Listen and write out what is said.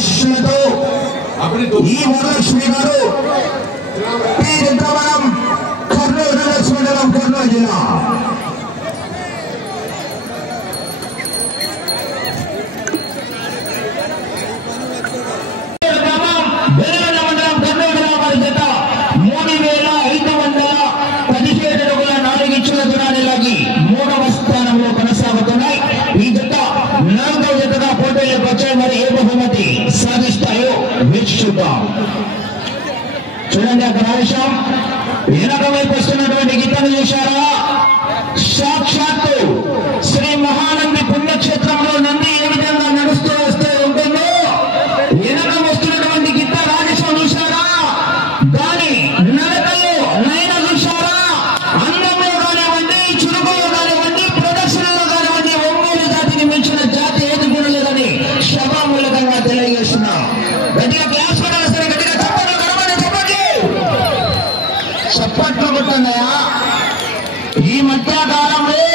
ఆశీస్సులతో ఈ వరలక్ష్మి గారు రుద్రవరం కర్నూలు మండలం కర్నూలు జిల్లా చూడండి అక్కడ ఆదేశం వెనక వైపు వస్తున్నటువంటి గీతను చూశారా సాక్షాత్తు శ్రీ మహానంది పుణ్యక్షేత్రంలో నంది ఏ విధంగా నడుస్తూ వస్తూ ఉంటుందో వెనక వస్తున్నటువంటి గీత రాజేశం చూశారా దాని నడకలో నయన చూశారా అందంలో కానివ్వండి చురుకులో కానివ్వండి ప్రదర్శనలో కానివ్వండి ఒంగోలు జాతిని మించిన జాతి ఏది కూడా లేదని సభామూలకంగా తెలియజేస్తున్నా గట్టిగా క్లాస్ పడాలి సరే గట్టిగా చప్పట్లు కొట్టండియా ఈ మధ్యకాలంలో